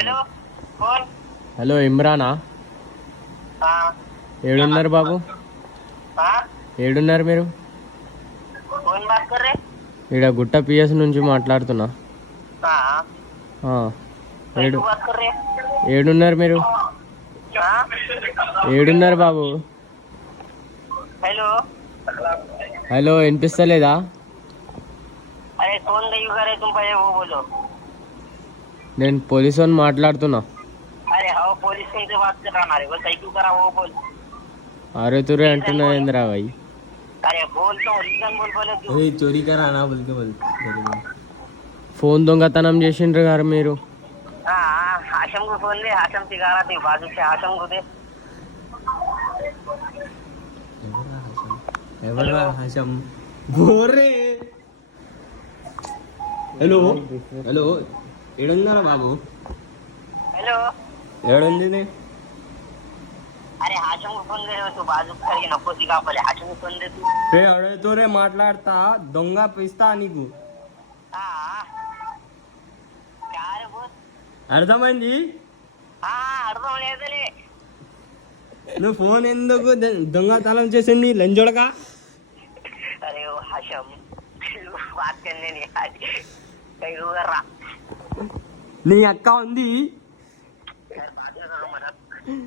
Hello कौन? Hello Imrana? हाँ ఏడున్నారు బాబు? हाँ ఏడున్నారు మీరు? कौन बात कर रहे? ఈడ గుట్ట పిఎస్ నుంచి మాట్లాడుతున్నా. हाँ ఆ, ఏడు कैसे बात कर रहे? ఏడున్నారు మీరు? हाँ ఏడున్నారు బాబు? हेलो హలో వినిపిస్తలేదా? अरे कौन गई कर रहे तुम? पहले वो बोलो. నేను పోలీసు మాట్లాడుతున్నా. अरे हाँ पुलिस से बात कर रहा हमारे बोल. कैसे करा वो बोल. అరే తురే అంటున్నా ఏందిరా भाई? अरे बोल तो रीजन बोल बोले तू. चोरी करा ना बोल के बोल. ఫోన్ దొంగతనం చేసిండ్రు గారు మీరు. हाँ हाशम को फोन दे. हाशम सिखारा थी बाजू से. हाशम को दे. एवढा हाशम गोरे. హలో హలో ఏడున్నారా బాబు? हेलो ఏడుంది? अरे हाशम को फोन दे तू. बाजू करके नको सिखा पहले. हाशम को फोन दे तू. రే అడుగుతూరే మాట్లాడతా దొంగ పిస్తా నీకు हाँ क्या रे बोल. అర్థమైంది? हाँ అర్థం లేదులే. నువ్వు ఫోన్ ఎందుకు దొంగతనం చేసింది లంజోడగా? अरे वो हाशम बात करने नहीं आज कहीं कर रहा. నీ అక్క ఉంది? यार बात कर रहा हूँ